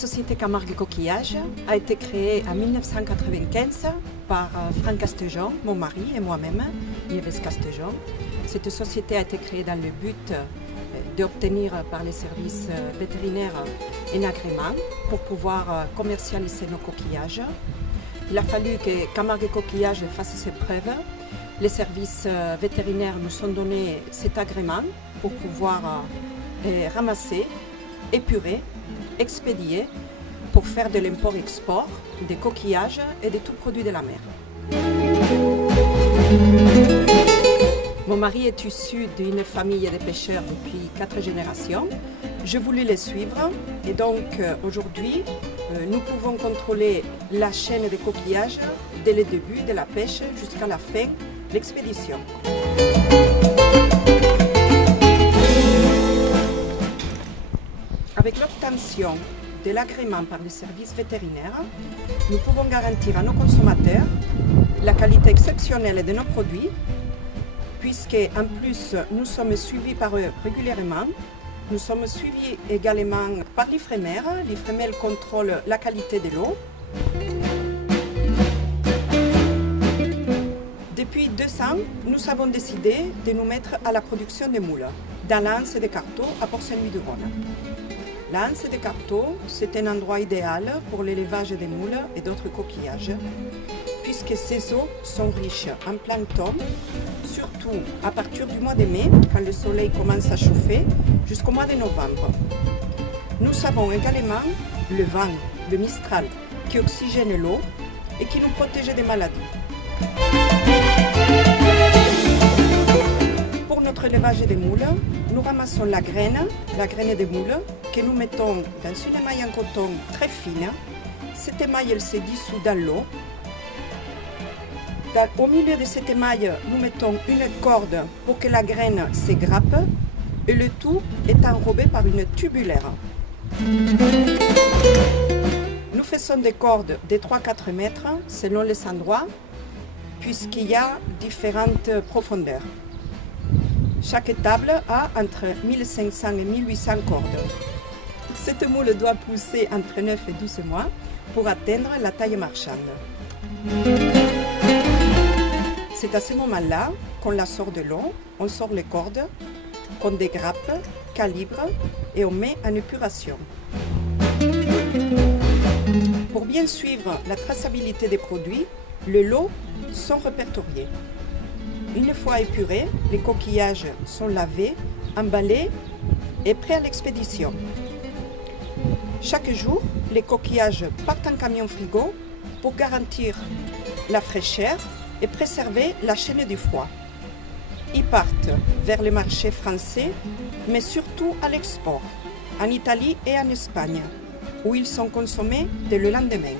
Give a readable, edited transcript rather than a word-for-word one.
société Camargue Coquillage a été créée en 1995 par Franck Castejean, mon mari, et moi-même, Nieves Castejean. Cette société a été créée dans le but d'obtenir par les services vétérinaires un agrément pour pouvoir commercialiser nos coquillages. Il a fallu que Camargue Coquillage fasse ses preuves. Les services vétérinaires nous ont donné cet agrément pour pouvoir ramasser, épurer, expédier pour faire de l'import-export des coquillages et de tout produit de la mer. Mon mari est issu d'une famille de pêcheurs depuis 4 générations. Je voulais les suivre et donc aujourd'hui, nous pouvons contrôler la chaîne des coquillages dès le début de la pêche jusqu'à la fin de l'expédition. Avec l'obtention de l'agrément par les services vétérinaires, nous pouvons garantir à nos consommateurs la qualité exceptionnelle de nos produits, puisque en plus nous sommes suivis par eux régulièrement. Nous sommes suivis également par l'Ifremer. L'Ifremer contrôle la qualité de l'eau. Depuis 2 ans, nous avons décidé de nous mettre à la production de moules dans l'anse de Carteau à Port-Saint-Louis-du-Rhône. L'anse de Carteau, c'est un endroit idéal pour l'élevage des moules et d'autres coquillages, puisque ces eaux sont riches en plancton, surtout à partir du mois de mai, quand le soleil commence à chauffer, jusqu'au mois de novembre. Nous avons également le vent, le mistral, qui oxygène l'eau et qui nous protège des maladies. Pour notre élevage des moules, nous ramassons la graine de moule, que nous mettons dans une émaille en coton très fine. Cette émaille, elle se dissout dans l'eau. Au milieu de cette émaille, nous mettons une corde pour que la graine se grappe et le tout est enrobé par une tubulaire. Nous faisons des cordes de 3-4 mètres selon les endroits, puisqu'il y a différentes profondeurs. Chaque table a entre 1500 et 1800 cordes. Cette moule doit pousser entre 9 et 12 mois pour atteindre la taille marchande. C'est à ce moment-là qu'on la sort de l'eau, on sort les cordes, qu'on dégrappe, calibre et on met en épuration. Pour bien suivre la traçabilité des produits, les lots sont répertoriés. Une fois épurés, les coquillages sont lavés, emballés et prêts à l'expédition. Chaque jour, les coquillages partent en camion frigo pour garantir la fraîcheur et préserver la chaîne du froid. Ils partent vers les marchés français, mais surtout à l'export, en Italie et en Espagne, où ils sont consommés dès le lendemain.